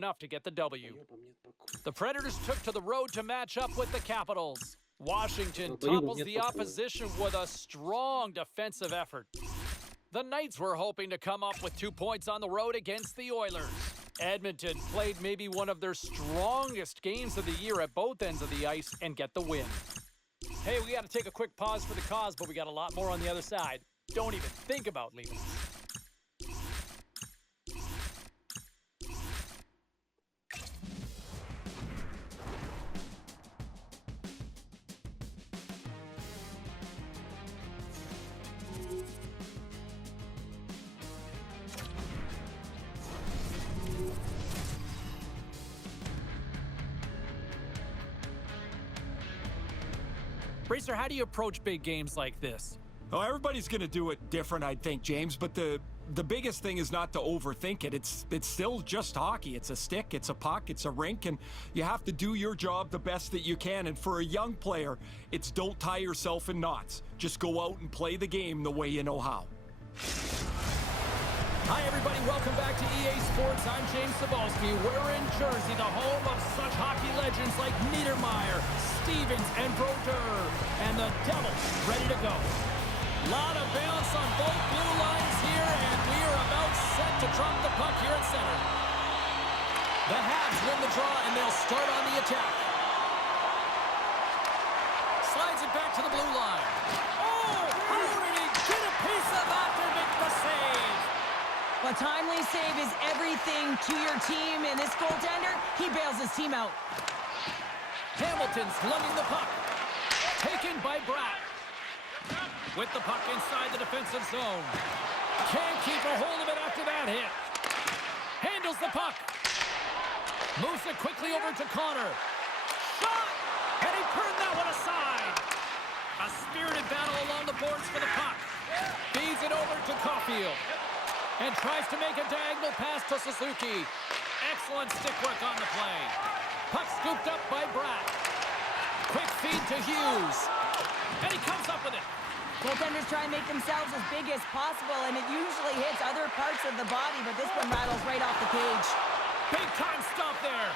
enough to get the W. The Predators took to the road to match up with the Capitals. Washington topples the opposition with a strong defensive effort. The Knights were hoping to come up with 2 points on the road against the Oilers. Edmonton played maybe one of their strongest games of the year at both ends of the ice and get the win. Hey, we got to take a quick pause for the cause, but we got a lot more on the other side. Don't even think about leaving us. Racer, how do you approach big games like this? Oh, everybody's going to do it different, I think, James, but the biggest thing is not to overthink it. It's still just hockey. It's a stick, it's a puck, it's a rink, and you have to do your job the best that you can. And for a young player, it's don't tie yourself in knots. Just go out and play the game the way you know how. Hi, everybody. Welcome back to EA Sports. I'm James Cebulski. We're in Jersey, the home of such hockey legends like Niedermeyer, Stevens, and Brodeur. And the Devils ready to go. Lot of bounce on both blue lines here, and we are about set to drop the puck here at center. The Habs win the draw, and they'll start on the attack. Slides it back to the blue line. Oh, how did he get a piece of that to make the save? A timely save is everything to your team, and this goaltender, he bails his team out. Hamilton's lugging the puck. Taken by Bratt. With the puck inside the defensive zone. Can't keep a hold of it after that hit. Handles the puck. Moves it quickly over to Connor. Shot! And he turned that one aside. A spirited battle along the boards for the puck. Feeds it over to Caulfield. And tries to make a diagonal pass to Suzuki. Excellent stick work on the play. Puck scooped up by Bratt. Quick feed to Hughes. And he comes up with it. Goaltenders try and make themselves as big as possible, and it usually hits other parts of the body, but this one rattles right off the cage. Big time stop there.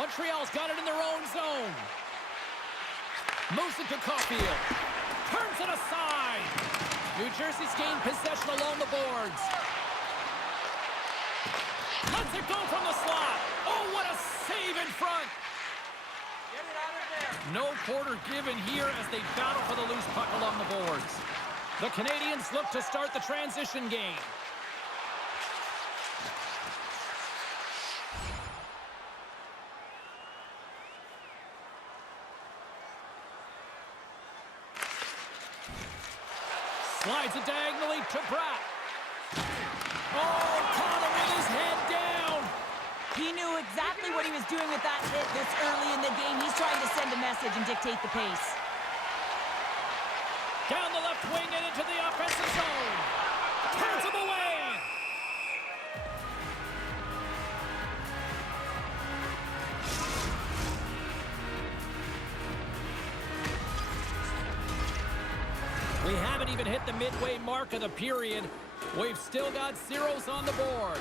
Montreal's got it in their own zone. Moves it to Caulfield. Turns it aside. New Jersey's gained possession along the boards. Lets it go from the slot. Oh, what a save in front. Get it out of there. No quarter given here as they battle for the loose puck along the boards. The Canadians look to start the transition game. Slides it diagonally to Bratt. Oh, Connor with his head down. He knew exactly what he was doing with that hit this early in the game. He's trying to send a message and dictate the pace. Down the left wing and into the offensive zone. Turns him away. We haven't even hit the midway mark of the period. We've still got zeros on the board.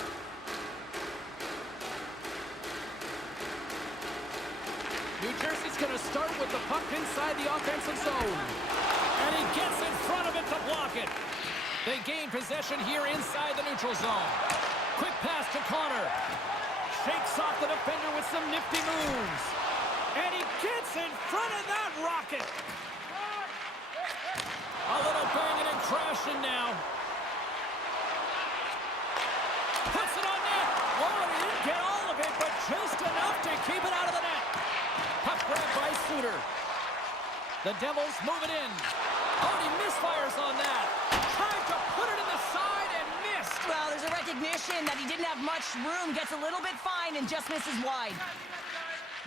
New Jersey's going to start with the puck inside the offensive zone. And he gets in front of it to block it. They gain possession here inside the neutral zone. Quick pass to Connor. Shakes off the defender with some nifty moves. And he gets in front of that rocket. A little banging and crashing now. Puts it on net. Oh, he didn't get all of it, but just enough to keep it out of the net. Puck grabbed by Suter. The Devils move it in. Oh, and he misfires on that. Tried to put it in the side and missed. Well, there's a recognition that he didn't have much room. Gets a little bit fine and just misses wide.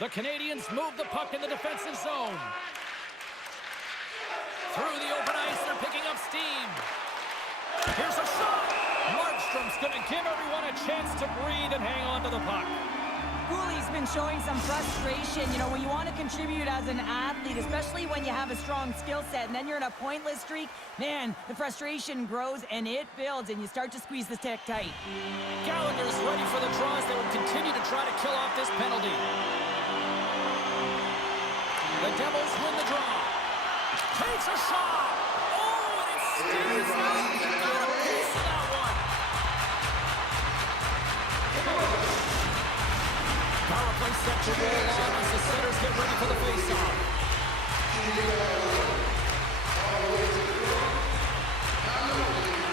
The Canadians move the puck in the defensive zone. Through the open ice, they're picking up steam. Here's a shot. Markstrom's going to give everyone a chance to breathe and hang on to the puck. goalie's been showing some frustration. You know, when you want to contribute as an athlete, especially when you have a strong skill set, and then you're in a pointless streak, man, the frustration grows and it builds, and you start to squeeze the stick tight. Gallagher's ready for the draws. They will continue to try to kill off this penalty. The Devils win the draw. Takes a shot. Oh, and it stays out. He got a piece of that one. Power play set to roll on as the Senators get ready for the faceoff.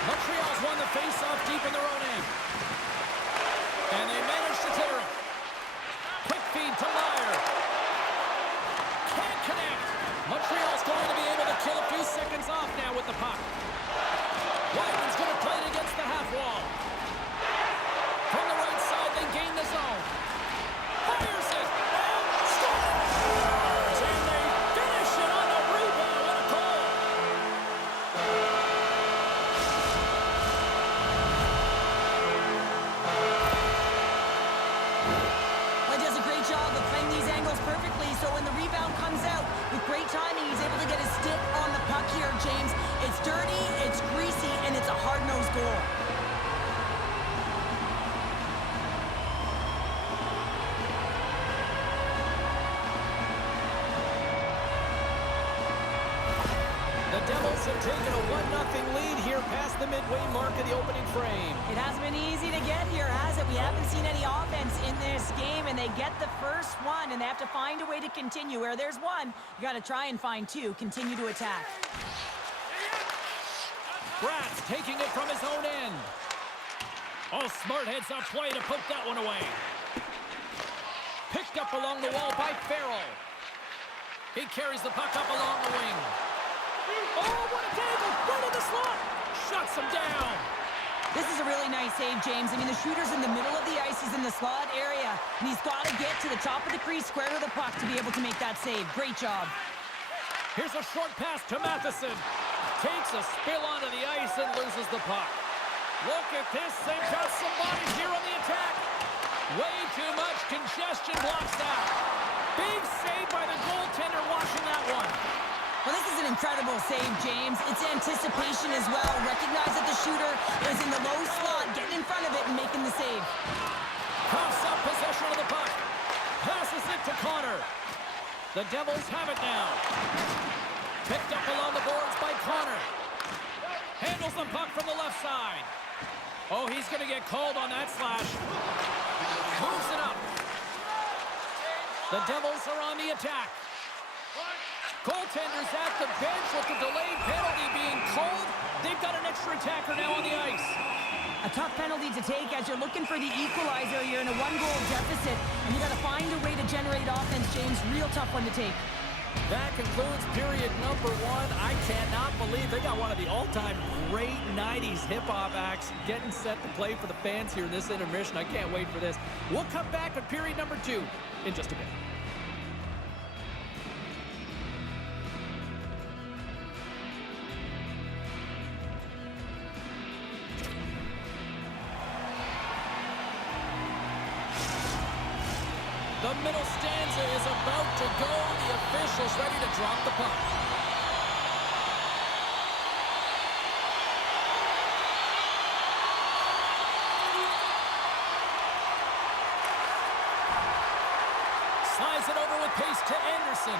Montreal's won the faceoff deep in their own end. And they manage to clear it. Quick feed to Meyer. Can't connect. Montreal's going to be able to kill a few seconds off now with the puck. Whiteman's going to play it against the half wall. From the right side, they gain the zone. Fires it. And scores! And they finish it on a rebound and a goal. Well, he does a great job of playing these angles perfectly, so when the rebound comes out, with great timing, he's able to get his stick on the puck here, James. It's dirty, it's greasy, and it's a hard-nosed goal. The Devils have taken a 1-0 lead here past the midway mark of the opening frame. It hasn't been easy to get here, has it? We haven't seen any offense in this game, and they get the first one, and they have to find a way to continue. Where there's one, you got to try and find two. Continue to attack. Bratz taking it from his own end. Oh, smart heads up play to put that one away. Picked up along the wall by Farrell. He carries the puck up along the wing. Oh, what a dangle! Right in the slot! Shuts him down! This is a really nice save, James. I mean, the shooter's in the middle of the ice. He's in the slot area, and he's got to get to the top of the crease, square to the puck, to be able to make that save. Great job. Here's a short pass to Matheson. Takes a spill onto the ice and loses the puck. Look at this. They've got some bodies here on the attack. Way too much congestion blocks that. Big save by the goaltender watching that one. Well, this is an incredible save, James. It's anticipation as well. Recognize that the shooter is in the low slot, getting in front of it and making the save. Coughs up possession of the puck. Passes it to Connor. The Devils have it now. Picked up along the boards by Connor. Handles the puck from the left side. Oh, he's going to get called on that slash. Moves it up. The Devils are on the attack. Goaltenders at the bench with the delayed penalty being called. They've got an extra attacker now on the ice. A tough penalty to take as you're looking for the equalizer. You're in a one-goal deficit, and you got to find a way to generate offense, James. Real tough one to take. That concludes period number one. I cannot believe they got one of the all-time great 90s hip-hop acts getting set to play for the fans here in this intermission. I can't wait for this. We'll come back with period number two in just a bit. The middle stanza is about to go. The officials ready to drop the puck. Slides it over with pace to Anderson.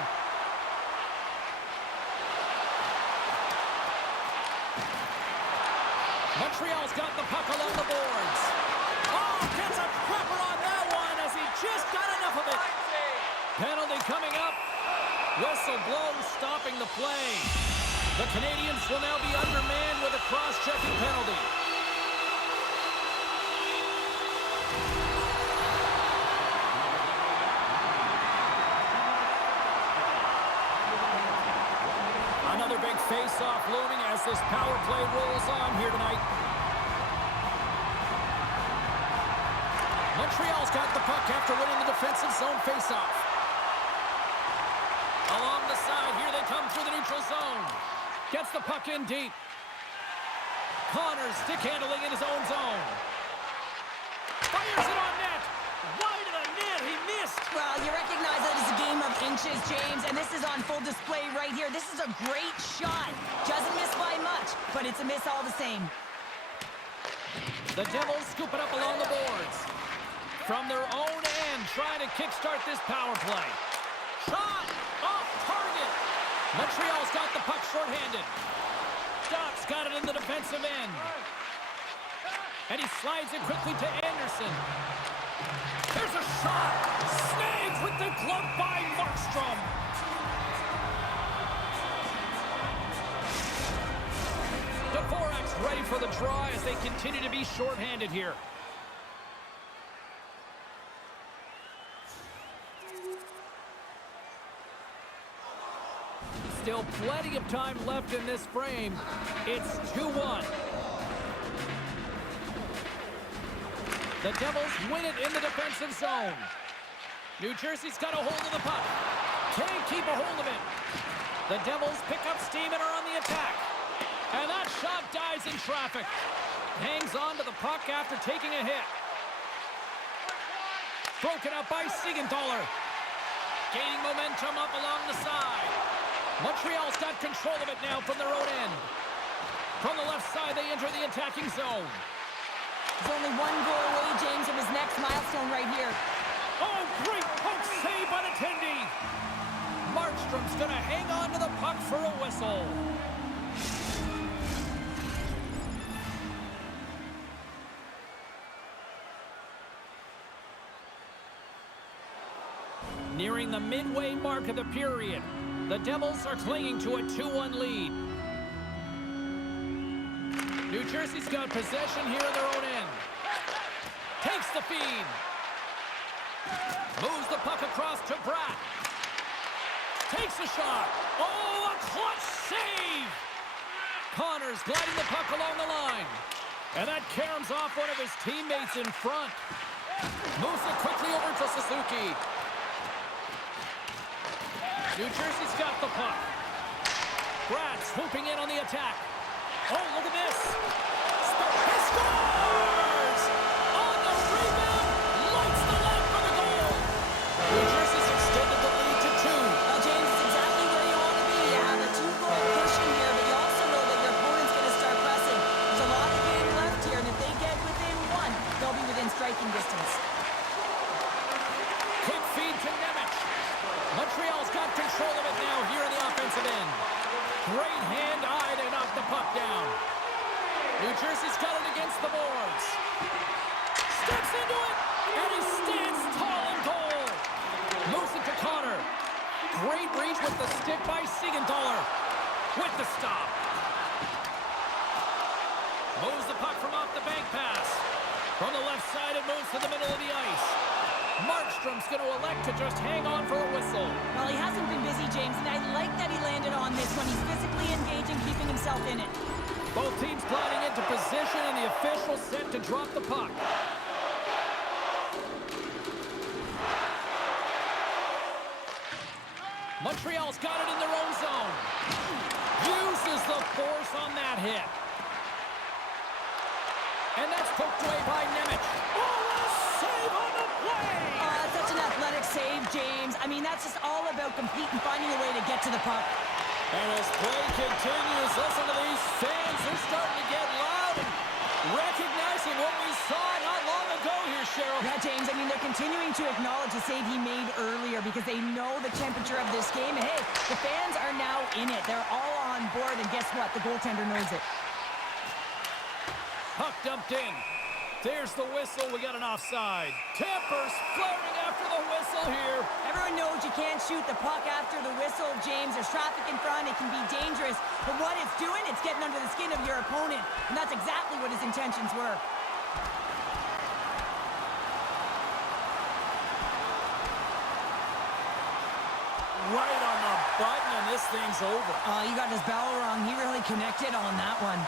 Montreal's got the puck along the boards. Oh, gets a crapper on that one as he just got enough of it. Penalty coming up. Whistle blows, stopping the play. The Canadians will now be undermanned with a cross-checking penalty. Another big face-off looming as this power play rolls on here tonight. Montreal's got the puck after winning the defensive zone face-off. Along the side, here they come through the neutral zone. Gets the puck in deep. Connor stick handling in his own zone. Fires it on net. Wide of the net. He inches, James, and this is on full display right here. This is a great shot. Doesn't miss by much, but it's a miss all the same. The Devils scoop it up along the boards. From their own end, trying to kickstart this power play. Shot! Off target! Montreal's got the puck shorthanded. Stops got it in the defensive end. And he slides it quickly to Anderson. There's a shot! Snagged with the glove by Markstrom. Dvorak's ready for the draw as they continue to be shorthanded here. Still plenty of time left in this frame. It's 2-1. The Devils win it in the defensive zone. New Jersey's got a hold of the puck. Can't keep a hold of it. The Devils pick up steam and are on the attack. And that shot dies in traffic. Hangs on to the puck after taking a hit. Broken up by Siegenthaler. Gaining momentum up along the side. Montreal's got control of it now from their own end. From the left side, they enter the attacking zone. He's only one goal away, James, of his next milestone right here. Oh, great poke save by the Tendy. Markstrom's going to hang on to the puck for a whistle. Nearing the midway mark of the period, the Devils are clinging to a 2-1 lead. New Jersey's got possession here in their own end. Takes the feed. Moves the puck across to Bratt. Takes a shot. Oh, a clutch save! Connors gliding the puck along the line. And that caroms off one of his teammates in front. Moves it quickly over to Suzuki. New Jersey's got the puck. Bratt swooping in on the attack. Oh, look at this. He scores! On the rebound, lights the lamp for the goal. New Jersey's extended the lead to 2. Well, James, it's exactly where you want to be. You have a 2-goal push in here, but you also know that your opponent's going to start pressing. There's a lot of game left here, and if they get within 1, they'll be within striking distance. Quick feed to Nemec. Montreal's got control of it now here in the offensive end. Great hand-eye to knock the puck down. New Jersey's got it against the boards. Steps into it, and he stands tall in goal. Moves it to Connor. Great reach with the stick by Siegenthaler. With the stop. Moves the puck from off the bank pass. From the left side, it moves to the middle of the ice. Markstrom's going to elect to just hang on for a whistle. Well, he hasn't been busy, James, and I like that he landed on this one. He's physically engaging, keeping himself in it. Both teams gliding into position, and the official set to drop the puck. Montreal's got it in their own zone. Uses the force on that hit. And that's poked away by Nemec. Oh, a save on the play! Such an athletic save, James. I mean, that's just all about competing, finding a way to get to the puck. And as play continues, listen to these fans. They're starting to get loud and recognizing what we saw not long ago here, Cheryl. Yeah, James, I mean, they're continuing to acknowledge the save he made earlier because they know the temperature of this game. And hey, the fans are now in it. They're all on board, and guess what? The goaltender knows it. Puck dumped in. There's the whistle. We got an offside. Tampa's flaring after the whistle here. Everyone knows you can't shoot the puck after the whistle, James. There's traffic in front. It can be dangerous. But what it's doing, it's getting under the skin of your opponent. And that's exactly what his intentions were. Right on the button, and this thing's over. You got his bell wrong. He really connected on that one.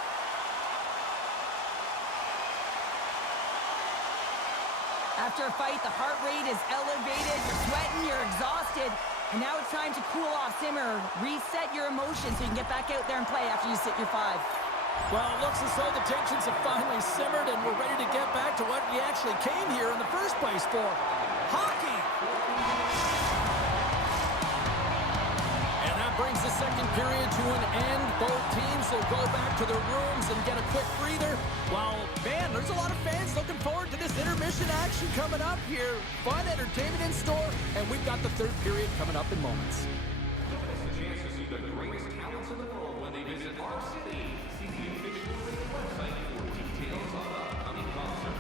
After a fight, the heart rate is elevated, you're sweating, you're exhausted, and now it's time to cool off, simmer, reset your emotions so you can get back out there and play after you sit your 5. Well, it looks as though the tensions have finally simmered and we're ready to get back to what we actually came here in the first place for. Hockey! second period to an end. Both teams will go back to their rooms and get a quick breather. Well, man, there's a lot of fans looking forward to this intermission action coming up here. Fun entertainment in store, and we've got the third period coming up in moments. Don't miss the chance to see the greatest talents in the world when they visit our city. See the official website for details on upcoming concerts.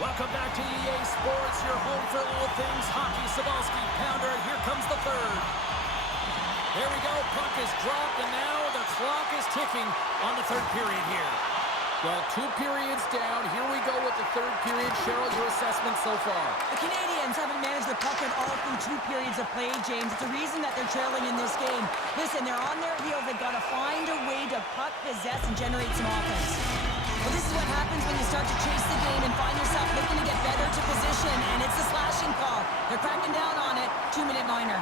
Welcome back to EA Sports, your home for all things hockey. Sabalski, pounder, here comes the third. There we go, puck is dropped, and now the clock is ticking on the third period here. Well, 2 periods down. Here we go with the third period. Cheryl, your assessment so far? The Canadians haven't managed the puck at all through 2 periods of play, James. It's the reason that they're trailing in this game. Listen, they're on their heels. They've got to find a way to puck possess and generate some offense. Well, this is what happens when you start to chase the game and find yourself looking to get better to position, and it's a slashing call. They're cracking down on it. 2-minute minor.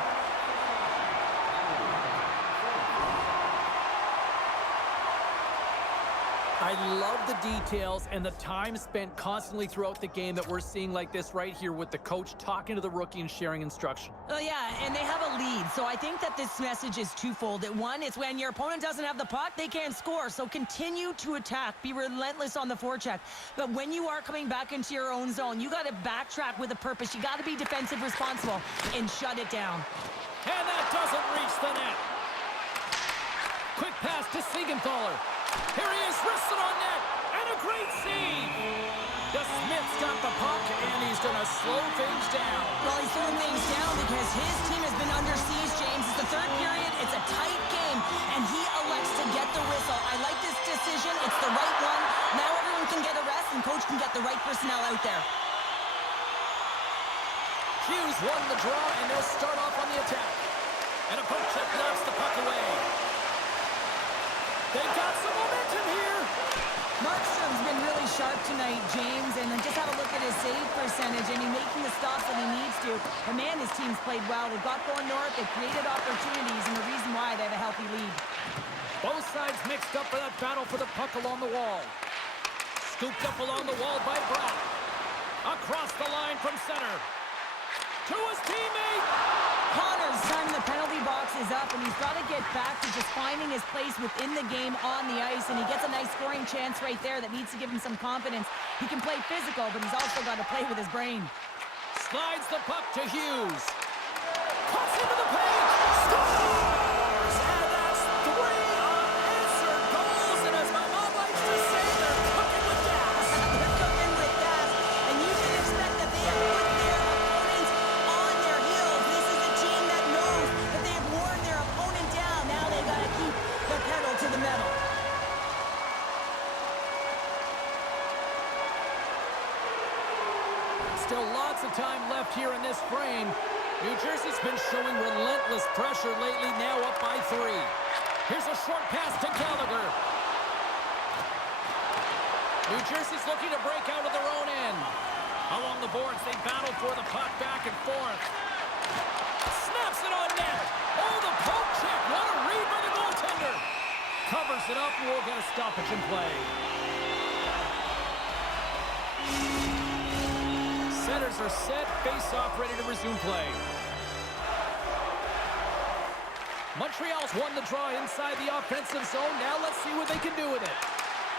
I love the details and the time spent constantly throughout the game that we're seeing like this right here with the coach talking to the rookie and sharing instruction. Oh, yeah, and they have a lead, so I think that this message is twofold. One, it's when your opponent doesn't have the puck, they can't score, so continue to attack. Be relentless on the forecheck. But when you are coming back into your own zone, you got to backtrack with a purpose. You got to be defensive responsible and shut it down. And that doesn't reach the net. Quick pass to Siegenthaler. Here he is, wristed on net, and a great save. The Smith's got the puck, and he's going to slow things down. Well, he's slowing things down because his team has been under siege, James. It's the third period. It's a tight game, and he elects to get the whistle. I like this decision. It's the right one. Now everyone can get a rest, and coach can get the right personnel out there. Hughes won the draw, and they'll start off on the attack. And a poke check knocks the puck away. They've got some momentum here. Markstrom's been really sharp tonight, James, and just have a look at his save percentage, and he's making the stops that he needs to. But man, his team's played well. They've got going north. They've created opportunities, and the reason why they have a healthy lead. Both sides mixed up for that battle for the puck along the wall. Scooped up along the wall by Bratt. Across the line from center. To his teammate. Connor's time in the penalty box is up, and he's got to get back to just finding his place within the game on the ice, and he gets a nice scoring chance right there that needs to give him some confidence. He can play physical, but he's also got to play with his brain. Slides the puck to Hughes. Cuts into the paint. Scores! And that's 3 unanswered goals, and as my mom likes to say, they're cooking with gas. They're cooking with gas, and you can expect that they have put their opponents on their heels. This is a team that knows that they have worn their opponent down. Now they got to keep the pedal to the metal. Still lots of time left here in this frame. New Jersey's been showing relentless pressure lately, now up by 3. Here's a short pass to Gallagher. New Jersey's looking to break out of their own end. Along the boards, they battle for the puck back and forth. Snaps it on net. Oh, the poke check. What a read by the goaltender. Covers it up, and we'll get a stoppage in play. Centers are set, face-off ready to resume play. Montreal's won the draw inside the offensive zone. Now let's see what they can do with it.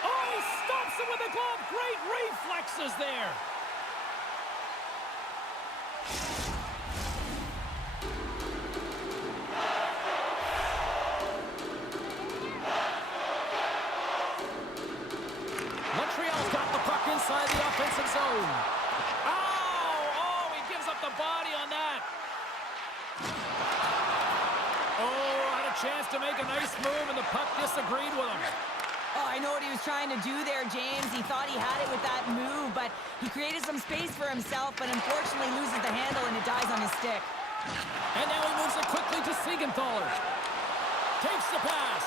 Oh, he stops it with a glove. Great reflexes there. Montreal's got the puck inside the offensive zone. Body on that. Oh, had a chance to make a nice move, and the puck disagreed with him. Oh, I know what he was trying to do there, James. He thought he had it with that move, but he created some space for himself, but unfortunately loses the handle, and it dies on his stick. And now he moves it quickly to Siegenthaler. Takes the pass.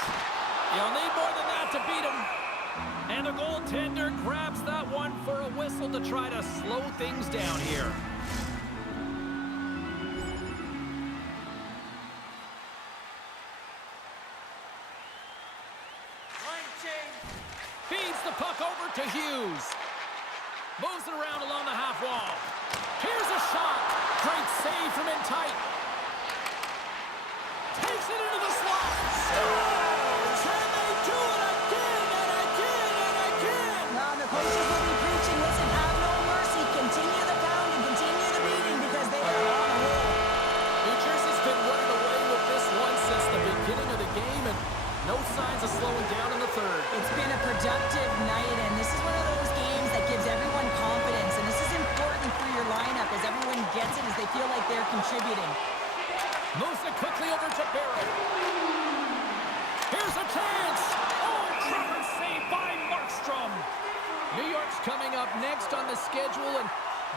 You'll need more than that to beat him. And the goaltender grabs that one for a whistle to try to slow things down here. Feeds the puck over to Hughes. Moves it around along the half wall. Here's a shot. Great save from in tight. Takes it into the slot. Scores! And they do it again and again and again. Now the coaches will be preaching, listen, have no mercy. Continue the pounding, continue the beating because they are on a roll. New Jersey's been running away with this one since the beginning of the game, and no signs of slowing down in the third. It's been a productive night, and this is one of those games that gives everyone confidence, and this is important for your lineup as everyone gets it, as they feel like they're contributing. Moves it quickly over to Barrett. Here's a chance. Oh, clever save by Markstrom. New York's coming up next on the schedule, and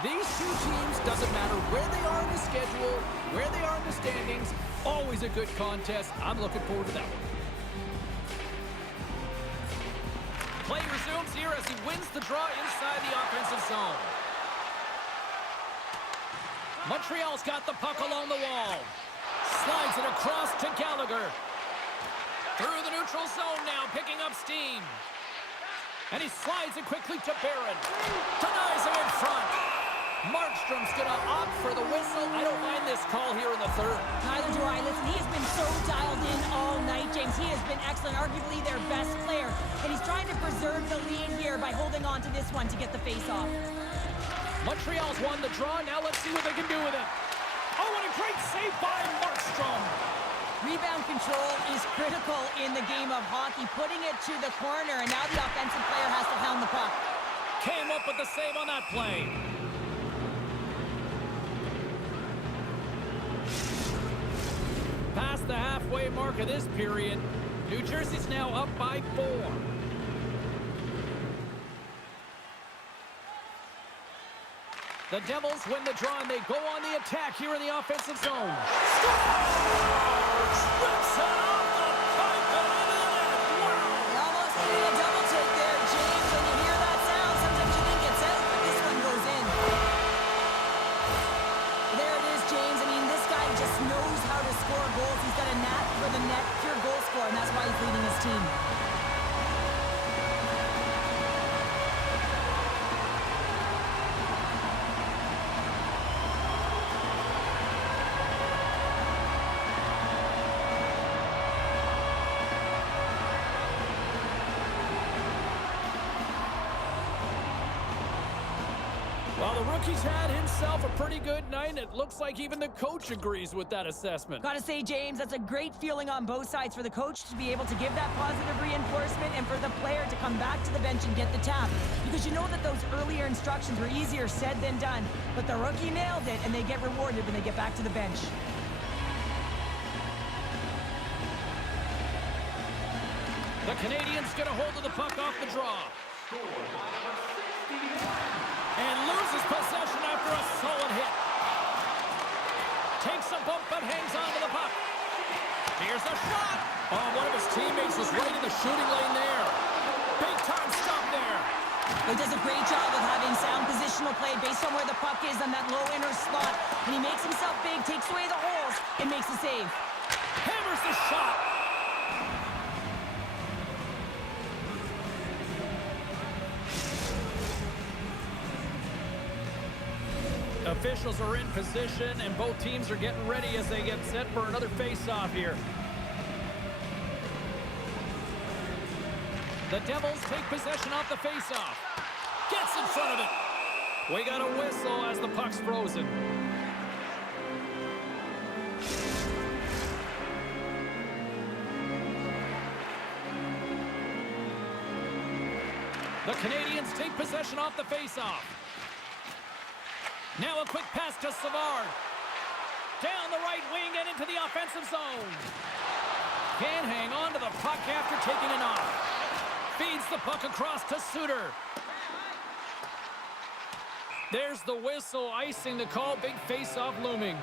these two teams, doesn't matter where they are in the schedule, where they are in the standings, always a good contest. I'm looking forward to that one. Play resumes here as he wins the draw inside the offensive zone. Montreal's got the puck along the wall. Slides it across to Gallagher. Through the neutral zone now, picking up steam. And he slides it quickly to Barron. Denies him in front. Markstrom's going to opt for the whistle. I don't mind this call here in the third. Neither do I. Listen, he has been so dialed in all night, James. He has been excellent, arguably their best player. And he's trying to preserve the lead here by holding on to this one to get the face-off. Montreal's won the draw. Now let's see what they can do with it. Oh, what a great save by Markstrom. Rebound control is critical in the game of hockey, putting it to the corner, and now the offensive player has to hound the puck. Came up with the save on that play. Past the halfway mark of this period, New Jersey's now up by 4. The Devils win the draw, and they go on the attack here in the offensive zone. Scores! Rips it off the pipe and into the net. Wow! They almost needed a double take there, James. When you hear that sound, sometimes you think it's out, but this one goes in. There it is, James. I mean, this guy just knows how to score goals. He's got a knack for the net, pure goal scorer, and that's why he's leading his team. Well, the rookie's had himself a pretty good night, and it looks like even the coach agrees with that assessment. Gotta say, James, that's a great feeling on both sides for the coach to be able to give that positive reinforcement and for the player to come back to the bench and get the tap. Because you know that those earlier instructions were easier said than done, but the rookie nailed it, and they get rewarded when they get back to the bench. The Canadians get a hold of the puck off the draw. And loses possession after a solid hit. Takes a bump but hangs on to the puck. Here's a shot. Oh, one of his teammates was right in the shooting lane there. Big time stop there. He does a great job of having sound positional play based on where the puck is on that low inner slot. And he makes himself big, takes away the holes, and makes the save. Hammers the shot. Officials are in position, and both teams are getting ready as they get set for another face-off here. The Devils take possession off the face-off. Gets in front of it. We got a whistle as the puck's frozen. The Canadians take possession off the face-off. Now a quick pass to Savard. Down the right wing and into the offensive zone. Can't hang on to the puck after taking it off. Feeds the puck across to Suter. There's the whistle, icing the call. Big face-off looming.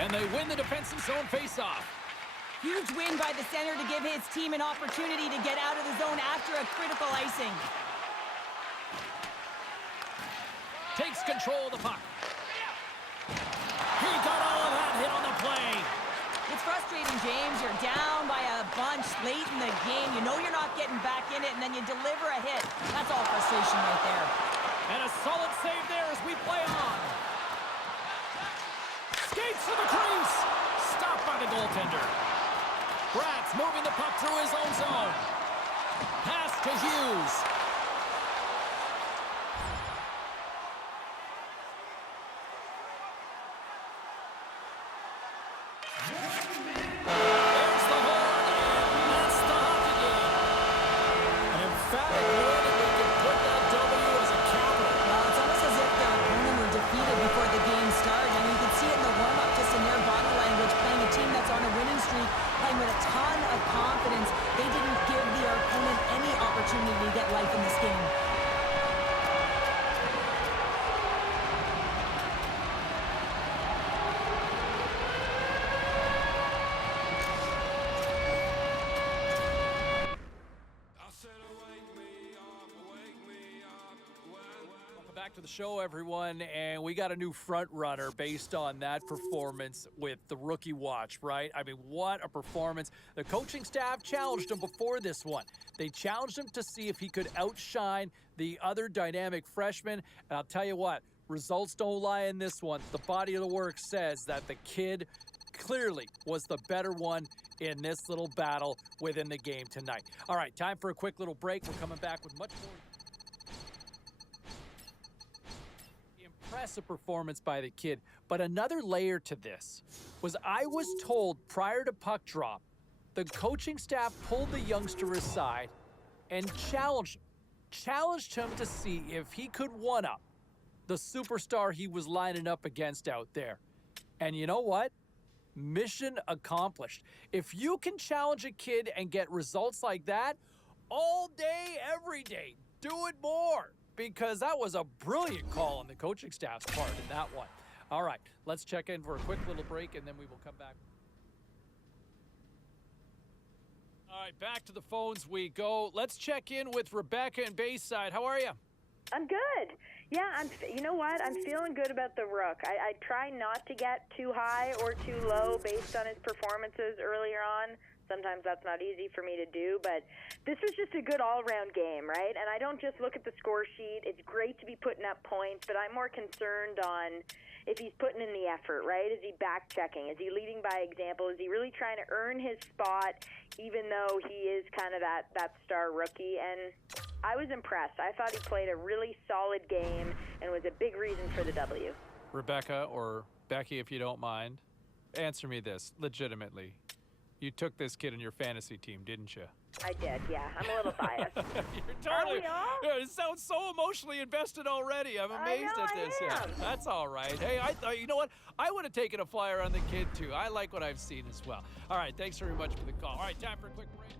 And they win the defensive zone face-off. Huge win by the center to give his team an opportunity to get out of the zone after a critical icing. Takes control of the puck. He got all of that frustrating, James. You're down by a bunch late in the game. You know you're not getting back in it, and then you deliver a hit. That's all frustration right there. And a solid save there as we play on. Skates to the crease. Stopped by the goaltender. Bratt's moving the puck through his own zone. Pass to Hughes. There's the horn, and that's the hockey game. An emphatic win, and we can put that W as a capital. Well, it's almost as if their opponent were defeated before the game started. I mean, you can see it in the warm-up, just in their body language, playing a team that's on a winning streak, playing with a ton of confidence. They didn't give their opponent any opportunity to get life in this game. Welcome back to the show, everyone, and we got a new front runner based on that performance with the rookie watch, right? I mean, what a performance. The coaching staff challenged him before this one. They challenged him to see if he could outshine the other dynamic freshmen, and I'll tell you what, results don't lie in this one. The body of the work says that the kid clearly was the better one in this little battle within the game tonight. All right, time for a quick little break. We're coming back with much more. Impressive performance by the kid, but another layer to this was I was told prior to puck drop, the coaching staff pulled the youngster aside and challenged him to see if he could one-up the superstar he was lining up against out there. And you know what? Mission accomplished. If you can challenge a kid and get results like that, all day, every day, do it more. Because that was a brilliant call on the coaching staff's part in that one. All right, let's check in for a quick little break, and then we will come back. All right, back to the phones we go. Let's check in with Rebecca in Bayside. How are you? I'm good. Yeah, you know what? I'm feeling good about the Rook. I try not to get too high or too low based on his performances earlier on. Sometimes that's not easy for me to do, but this was just a good all-around game, right? And I don't just look at the score sheet. It's great to be putting up points, but I'm more concerned on if he's putting in the effort, right? Is he back-checking? Is he leading by example? Is he really trying to earn his spot, even though he is kind of that star rookie? And I was impressed. I thought he played a really solid game and was a big reason for the W. Rebecca, or Becky, if you don't mind, answer me this legitimately. You took this kid in your fantasy team, didn't you? I did, yeah. I'm a little biased. You're totally. Are we all? Yeah, it sounds so emotionally invested already. I'm amazed at this. I am. Yeah, that's all right. Hey, I thought, you know what? I would have taken a flyer on the kid too. I like what I've seen as well. All right, thanks very much for the call. All right, time for a quick break.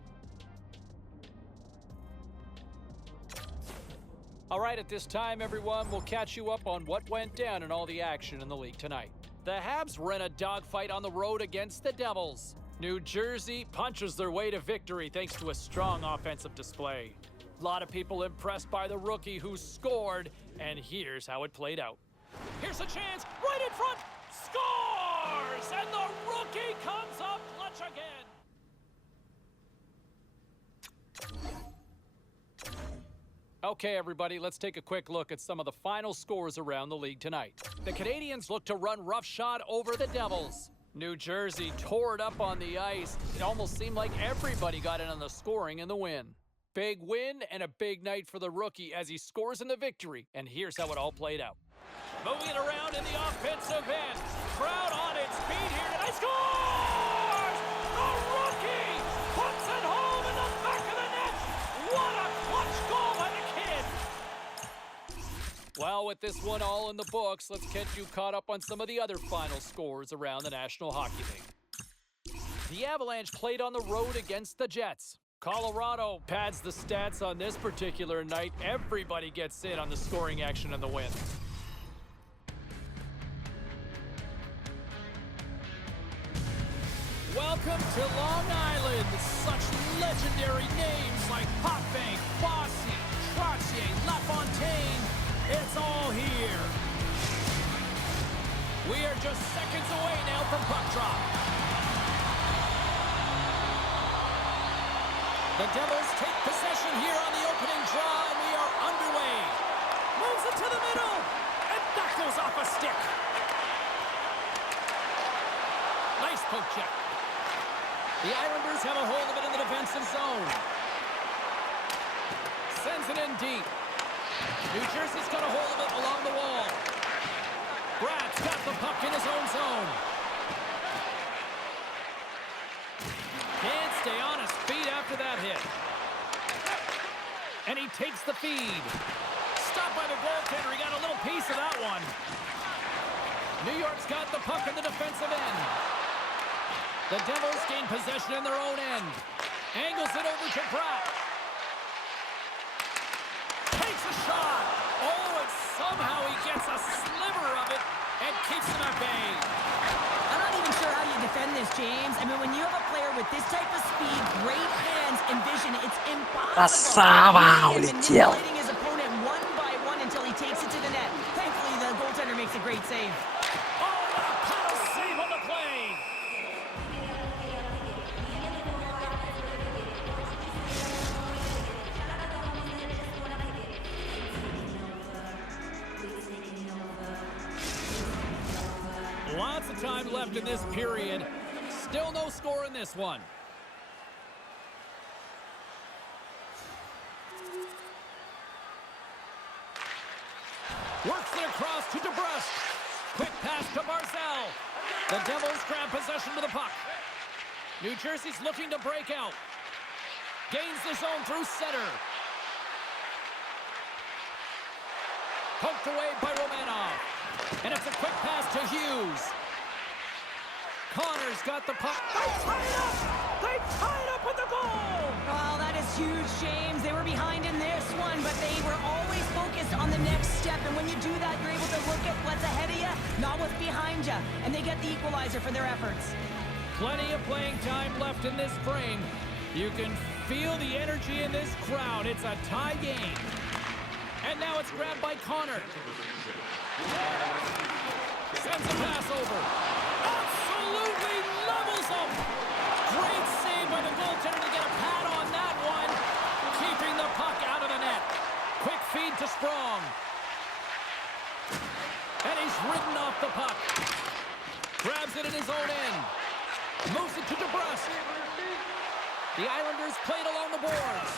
All right, at this time, everyone, we'll catch you up on what went down in all the action in the league tonight. The Habs ran a dogfight on the road against the Devils. New Jersey punches their way to victory thanks to a strong offensive display. A lot of people impressed by the rookie who scored, and here's how it played out. Here's a chance, right in front, scores! And the rookie comes up clutch again. Okay, everybody, let's take a quick look at some of the final scores around the league tonight. The Canadiens look to run roughshod over the Devils. New Jersey tore it up on the ice. It almost seemed like everybody got in on the scoring in the win. Big win and a big night for the rookie as he scores in the victory. And here's how it all played out. Moving it around in the offensive end. Crowd on its feet here tonight. Scores! The rookie puts it home in the back of the net. What a clutch goal by the kid! Well, with this one all in the books, let's get you caught up on some of the other final scores around the National Hockey League. The Avalanche played on the road against the Jets. Colorado pads the stats on this particular night. Everybody gets in on the scoring action and the win. Welcome to Long Island. Such legendary names like Potvin, Bossy, Trottier, LaFontaine. It's all here. We are just seconds away now from puck drop. The Devils take possession here on the opening draw, and we are underway. Moves it to the middle, and that goes off a stick. Nice poke check. The Islanders have a hold of it in the defensive zone. Sends it in deep. New Jersey's got a hold of it along the wall. Brad's got the puck in his own zone. Can't stay on his feet after that hit. And he takes the feed. Stopped by the goaltender. He got a little piece of that one. New York's got the puck in the defensive end. The Devils gain possession in their own end. Angles it over to Pratt. Takes a shot. Oh, and somehow he gets a sliver of it and keeps him at bay. I'm not even sure how you defend this, James. I mean, when you have a player with this type of speed, great hands, and vision, it's impossible. Красава, улетел. Manipulating his opponent one by one until he takes it to the net. Thankfully, the goaltender makes a great save. Oh, what a paddle save on the play. Lots of time left in this period. Still no score in this one. Works it across to DeBrusque. Quick pass to Barzal. The Devils grab possession to the puck. New Jersey's looking to break out. Gains the zone through center. Poked away by Romanov. And it's a quick pass to Hughes. Connor's got the puck. They tie it up! They tie it up with the goal! Oh, that is huge, James. They were behind in this one, but they were always focused on the next step. And when you do that, you're able to look at what's ahead of you, not what's behind you. And they get the equalizer for their efforts. Plenty of playing time left in this frame. You can feel the energy in this crowd. It's a tie game. And now it's grabbed by Connor. Sends a pass over. Absolutely levels him. Great save by the goaltender to get a pad on that one. Keeping the puck out of the net. Quick feed to Sprong. And he's ridden off the puck. Grabs it in his own end. Moves it to DeBrusque. The Islanders played along the boards.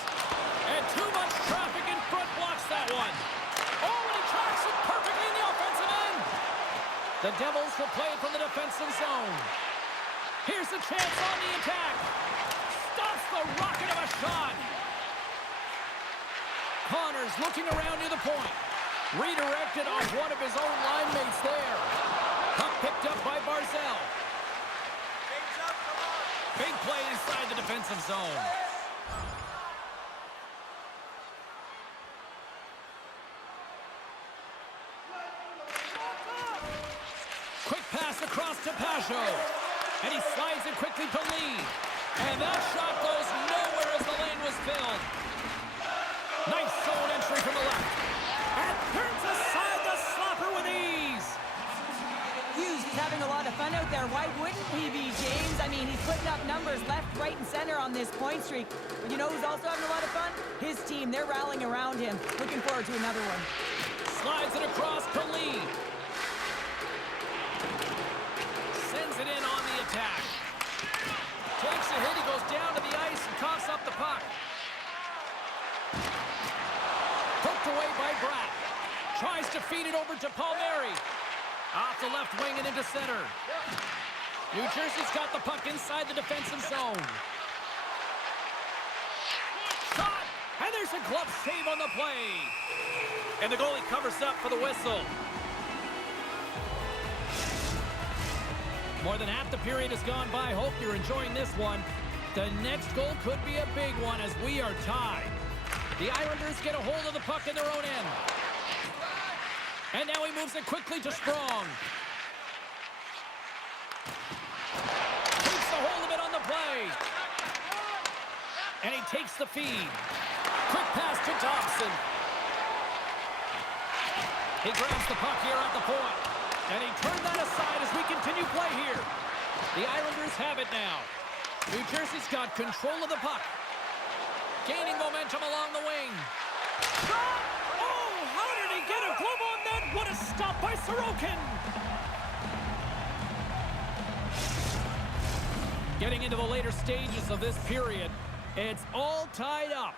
And too much traffic in front blocks that one. Oh, and he tracks it perfectly in the offensive end. The Devils will play it from the defensive zone. Here's the chance on the attack. Stops the rocket of a shot. Connors looking around near the point. Redirected off one of his own line mates there. Puck picked up by Barzal. Big play inside the defensive zone. Quick pass across to Pajot. And he slides it quickly to Lee. And that shot goes nowhere as the lane was filled. Nice zone entry from the left. And turns aside the slapper with ease. Hughes is having a lot of fun out there. Why wouldn't he be, James? I mean, he's putting up numbers left, right, and center on this point streak. But you know who's also having a lot of fun? His team. They're rallying around him. Looking forward to another one. Slides it across to Lee. Sends it in on the attack. Takes a hit. He goes down to the ice and coughs up the puck. Poked away by Bratt. Tries to feed it over to Palmieri. Off the left wing and into center. New Jersey's got the puck inside the defensive zone. Shot! And there's a glove save on the play. And the goalie covers up for the whistle. More than half the period has gone by. Hope you're enjoying this one. The next goal could be a big one as we are tied. The Islanders get a hold of the puck in their own end. And now he moves it quickly to Sprong. Takes the hold of it on the play. And he takes the feed. Quick pass to Thompson. He grabs the puck here at the point. And he turned that aside as we continue play here. The Islanders have it now. New Jersey's got control of the puck. gaining momentum along the wing. Shot! Oh, how did he get a glove on that? What a stop by Sorokin! Getting into the later stages of this period, it's all tied up.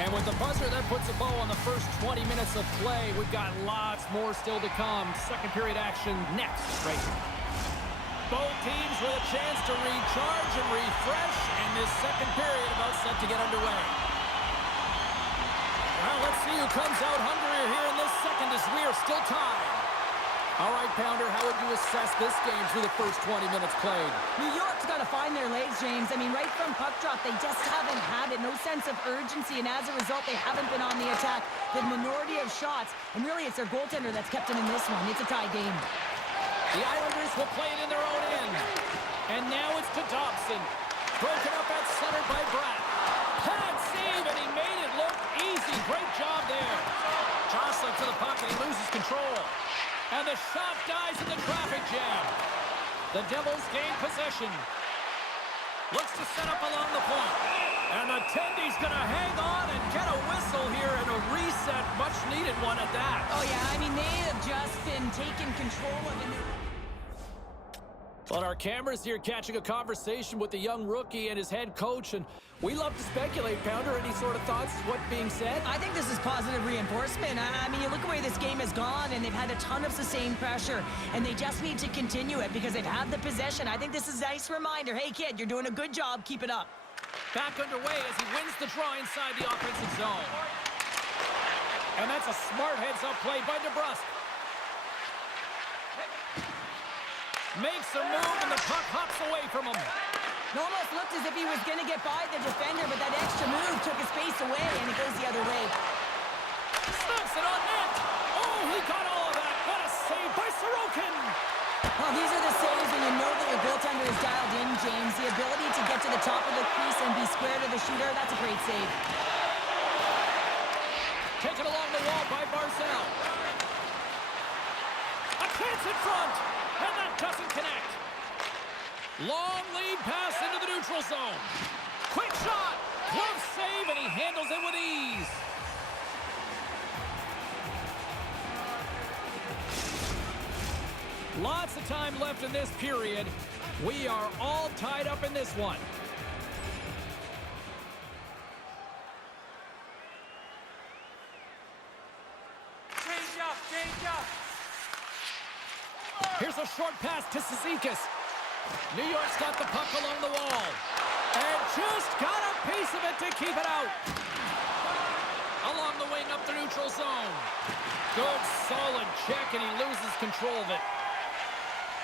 And with the buzzer, that puts a bow on the first 20 minutes of play. We've got lots more still to come. Second period action next, right here. Both teams with a chance to recharge and refresh, and this second period about set to get underway. Well, let's see who comes out hungrier here in this second as we are still tied. All right, Pounder, how would you assess this game through the first 20 minutes played? New York's got to find their legs, James. I mean, right from puck drop, they just haven't had it. No sense of urgency, and as a result, they haven't been on the attack. The minority of shots, and really it's their goaltender that's kept them in this one. It's a tie game. The Islanders will play it in their own end. And now it's to Dobson. Broken up at center by Bratt. Pad save, and he made it look easy. Great job there. Jostling for the puck, and he loses control. And the shot dies in the traffic jam. The Devils gain possession. Looks to set up along the point. And the Tendy's going to hang on and get a whistle here and a reset. Much needed one at that. Oh, yeah, I mean, they have just been taking control of it. Well, our camera's here catching a conversation with the young rookie and his head coach, and we love to speculate. Pounder, any sort of thoughts? What's being said? I think this is positive reinforcement. I mean, you look at the way this game has gone, and they've had a ton of sustained pressure, and they just need to continue it because they've had the possession. I think this is a nice reminder. Hey, kid, you're doing a good job. Keep it up. Back underway as he wins the draw inside the offensive zone. And that's a smart heads-up play by DeBrusque. Makes a move, and the puck hops away from him. It almost looked as if he was going to get by the defender, but that extra move took his space away, and it goes the other way. Snaps it on net. Oh, he got all of that. What a save by Sorokin. Well, these are the saves when you know that your goaltender is dialed in, James. The ability to get to the top of the crease and be square to the shooter, that's a great save. Taken along the wall by Barzal. A chance in front. And that doesn't connect. Long lead pass into the neutral zone. Quick shot. Glove save, and he handles it with ease. Lots of time left in this period. We are all tied up in this one. Change up, change up. Here's a short pass to Cizikas. New York's got the puck along the wall. And just got a piece of it to keep it out. Along the wing up the neutral zone. Good, solid check, and he loses control of it.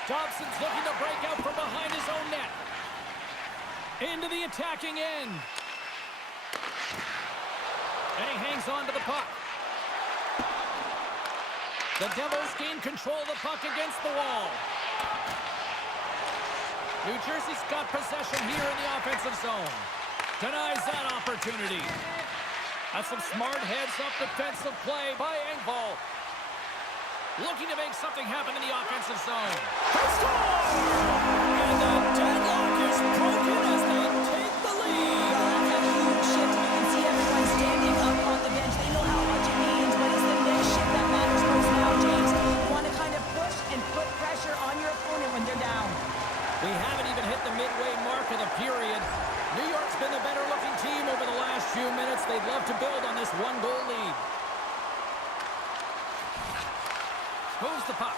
Dobson's looking to break out from behind his own net. Into the attacking end. And he hangs on to the puck. The Devils gain control of the puck against the wall. New Jersey's got possession here in the offensive zone. Denies that opportunity. That's some smart heads-up defensive play by Engvall. Looking to make something happen in the offensive zone. They score! And the deadlock is broken as they take the lead. Well, that's a huge shift. You can see everyone standing up on the bench. They know how much it means, but it's the next shift that matters most now, James. You want to kind of push and put pressure on your opponent when they're down. We haven't even hit the midway mark of the period. New York's been the better-looking team over the last few minutes. They'd love to build on this one-goal lead. Moves the puck.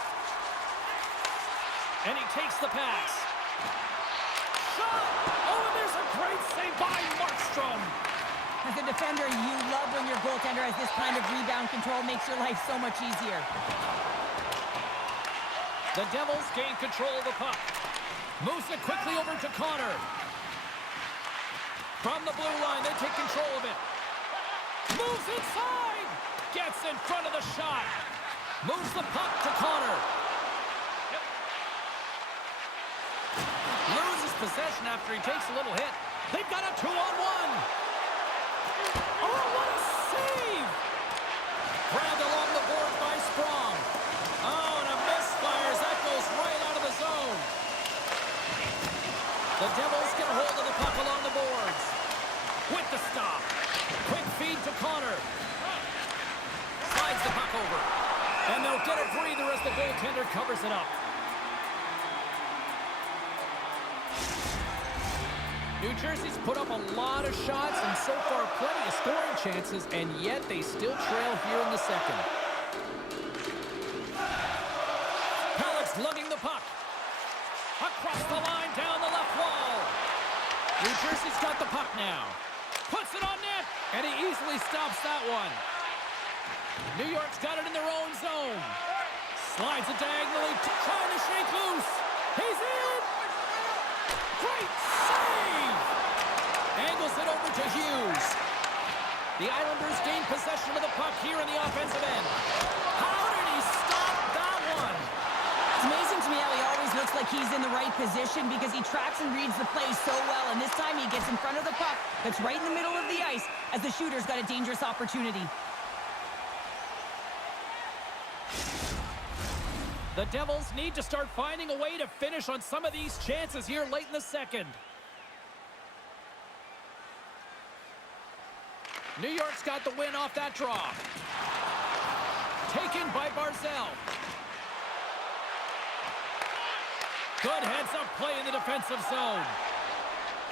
And he takes the pass. Shot! Oh, and there's a great save by Markstrom. As a defender, you love when your goaltender has this kind of rebound control. Makes your life so much easier. The Devils gain control of the puck. Moves it quickly over to Connor. From the blue line, they take control of it. Moves inside! Gets in front of the shot. Moves the puck to Connor. Loses possession after he takes a little hit. They've got a 2-on-1. Oh, what a save! Grabbed along the board by Sprong. Oh, and a misfires. That goes right out of with the stop. Quick feed to Connor. Slides the puck over. And they'll get a breather as the goaltender covers it up. New Jersey's put up a lot of shots and so far plenty of scoring chances, and yet they still trail here in the second. Pellick's lugging the puck. Across the line, down the left wall. New Jersey's got the puck now. Puts it on net, and he easily stops that one. New York's got it in their own zone. Slides it diagonally, trying to shake loose. He's in! Great save! Angles it over to Hughes. The Islanders gain possession of the puck here in the offensive end. How did he stop that one? It's amazing to me how he always looks like he's in the right position because he tracks and reads the play so well, and this time he gets in front of the puck that's right in the middle of the ice as the shooter's got a dangerous opportunity. The Devils need to start finding a way to finish on some of these chances here late in the second. New York's got the win off that draw. Taken by Barzal. Good heads-up play in the defensive zone.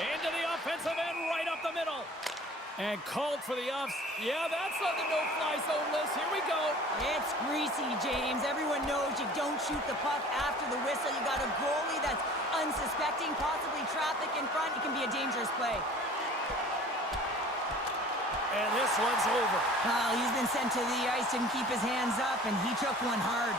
Into the offensive end, right up the middle. And called for the offs. Yeah, that's on the no-fly zone list. Here we go. It's greasy, James. Everyone knows you don't shoot the puck after the whistle. You got a goalie that's unsuspecting, possibly traffic in front. It can be a dangerous play. And this one's over. Well, he's been sent to the ice, didn't keep his hands up, and he took one hard.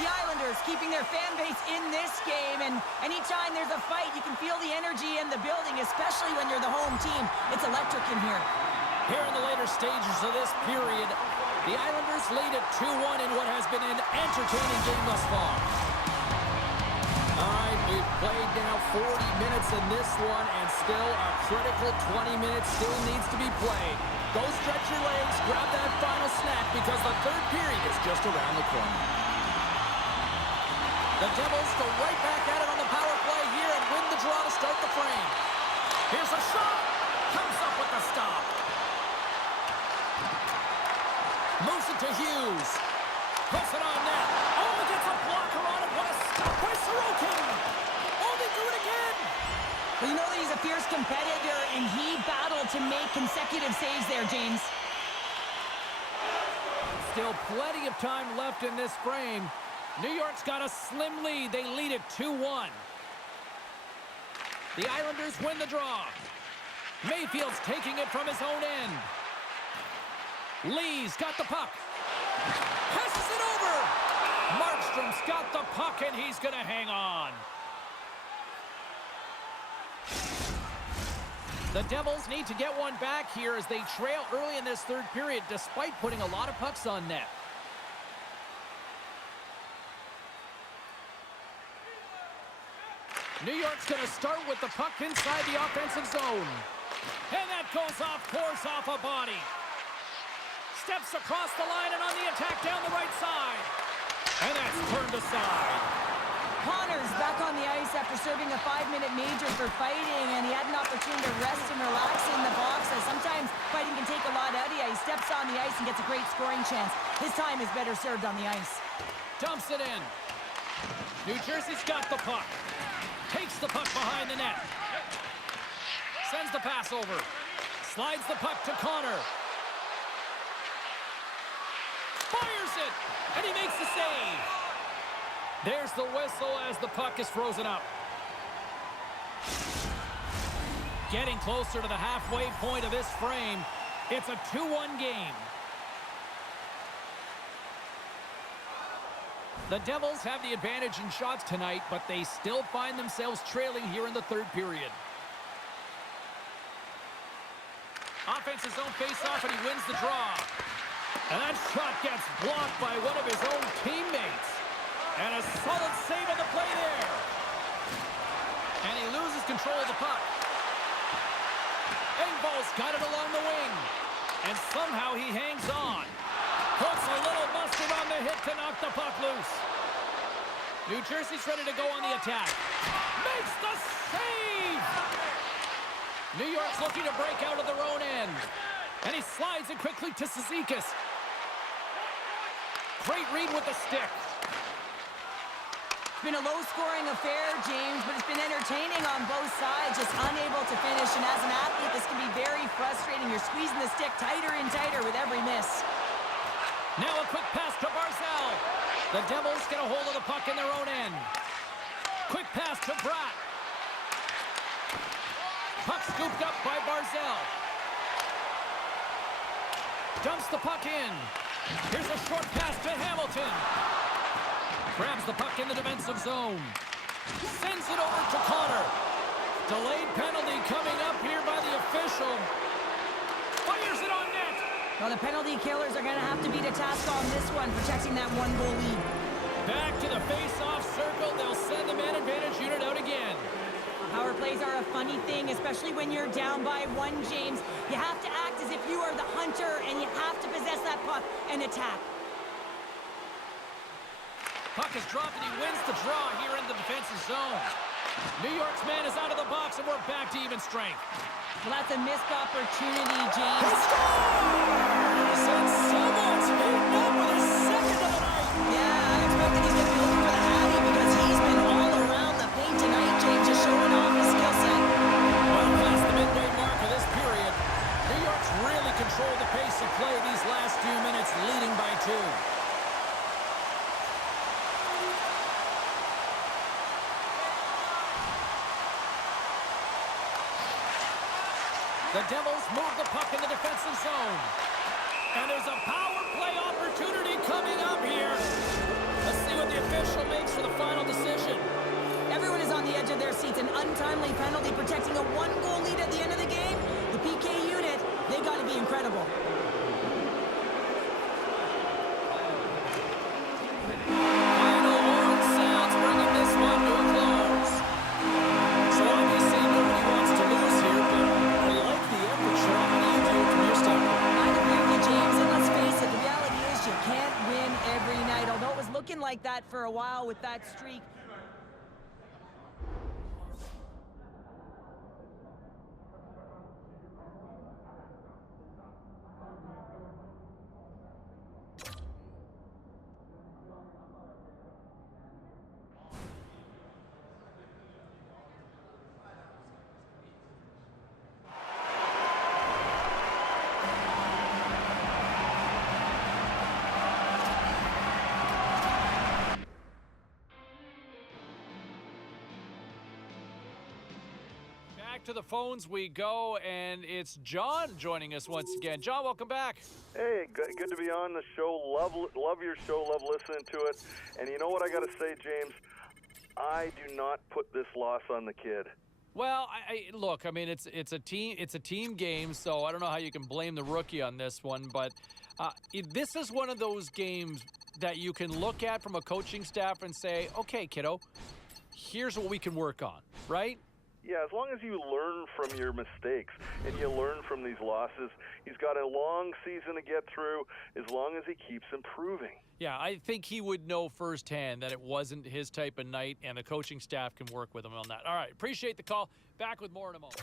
The Islanders keeping their fan base in this game, and anytime there's a fight, you can feel the energy in the building, especially when you're the home team. It's electric in here. Here in the later stages of this period, the Islanders lead at 2-1 in what has been an entertaining game thus far. All right, we've played now 40 minutes in this one, and still a critical 20 minutes still needs to be played. Go stretch your legs, grab that final snack, because the third period is just around the corner. The Devils go right back at it on the power play here and win the draw to start the frame. Here's a shot. Comes up with the stop. Moves it to Hughes. Puts it on net. Oh, gets a blocker on it. What a stop by Sorokin. Oh, they do it again. Well, you know that he's a fierce competitor, and he battled to make consecutive saves there, James. Still plenty of time left in this frame. New York's got a slim lead. They lead it 2-1. The Islanders win the draw. Mayfield's taking it from his own end. Lee's got the puck. Passes it over. Markstrom's got the puck, and he's going to hang on. The Devils need to get one back here as they trail early in this third period, despite putting a lot of pucks on net. New York's going to start with the puck inside the offensive zone. And that goes off, pours off a body. Steps across the line and on the attack down the right side. And that's turned aside. Connor's back on the ice after serving a 5-minute major for fighting, and he had an opportunity to rest and relax in the box. As sometimes fighting can take a lot out of you. He steps on the ice and gets a great scoring chance. His time is better served on the ice. Dumps it in. New Jersey's got the puck. Takes the puck behind the net. Sends the pass over. Slides the puck to Connor. Fires it! And he makes the save. There's the whistle as the puck is frozen up. Getting closer to the halfway point of this frame. It's a 2-1 game. The Devils have the advantage in shots tonight, but they still find themselves trailing here in the third period. Offensive zone face-off, and he wins the draw. And that shot gets blocked by one of his own teammates. And a solid save on the play there. And he loses control of the puck. Engvall's got it along the wing. And somehow he hangs on. Puts a little mustard on the hit to knock the puck loose. New Jersey's ready to go on the attack. Makes the save! New York's looking to break out of their own end. And he slides it quickly to Cizikas. Great read with the stick. It's been a low-scoring affair, James, but it's been entertaining on both sides, just unable to finish. And as an athlete, this can be very frustrating. You're squeezing the stick tighter and tighter with every miss. Now a quick pass to Barzell. The Devils get a hold of the puck in their own end. Quick pass to Bratt. Puck scooped up by Barzell. Dumps the puck in. Here's a short pass to Hamilton. Grabs the puck in the defensive zone. Sends it over to Connor. Delayed penalty coming up here by the official. Fires it on net. Well, the penalty killers are going to have to beat a task on this one, protecting that one-goal lead. Back to the face-off circle. They'll send the man advantage unit out again. Power plays are a funny thing, especially when you're down by one, James. You have to act as if you are the hunter, and you have to possess that puck and attack. Puck is dropped, and he wins the draw here in the defensive zone. New York's man is out of the box, and we're back to even strength. Well, that's a missed opportunity, James. Someone's hitting up with his second of the night. Yeah, I expected he's going to be looking for the Hattie because he's been all around the paint tonight, James, just showing off his skill set. Well past the midway mark of this period, New York's really controlled the pace of play these last few minutes, leading by 2. The Devils move the puck in the defensive zone. And there's a power play opportunity coming up here. Let's see what the official makes for the final decision. Everyone is on the edge of their seats. An untimely penalty protecting a one-goal lead at the end of the game. The PK unit, they got to be incredible. Final horn sounds, bringing this one to a close. So obviously nobody wants to lose here, but I like the effort. Sean, how do you do it from your standpoint? I agree with you, James, and let's face it, the reality is you can't win every night. Although it was looking like that for a while with that streak. Back to the phones we go, and it's John joining us once again. John, welcome back. Hey, good to be on the show. Love your show. Love listening to it. And you know what I got to say, James? I do not put this loss on the kid. Well, look. I mean, it's a team game, so I don't know how you can blame the rookie on this one. But this is one of those games that you can look at from a coaching staff and say, "Okay, kiddo, here's what we can work on." Right? Yeah, as long as you learn from your mistakes and you learn from these losses, he's got a long season to get through as long as he keeps improving. Yeah, I think he would know firsthand that it wasn't his type of night, and the coaching staff can work with him on that. All right, appreciate the call. Back with more in a moment.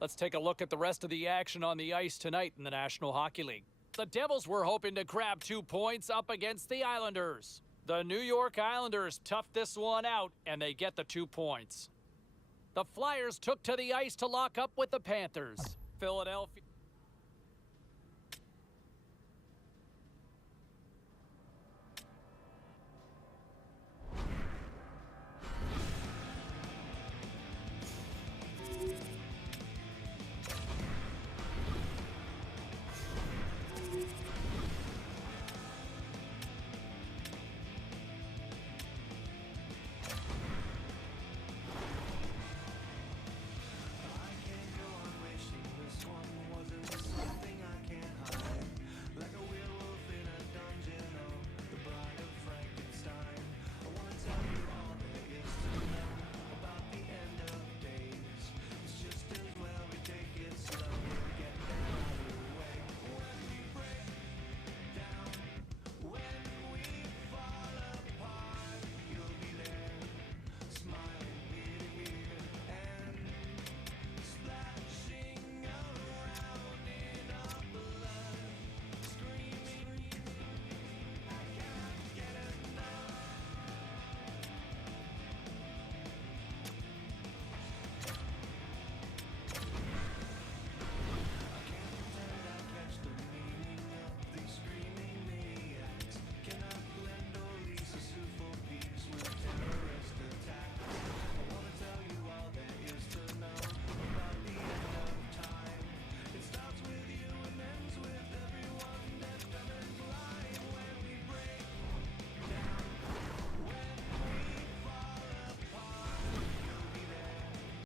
Let's take a look at the rest of the action on the ice tonight in the National Hockey League. The Devils were hoping to grab 2 points up against the Islanders. The New York Islanders toughed this one out, and they get the 2 points. The Flyers took to the ice to lock up with the Panthers. Philadelphia.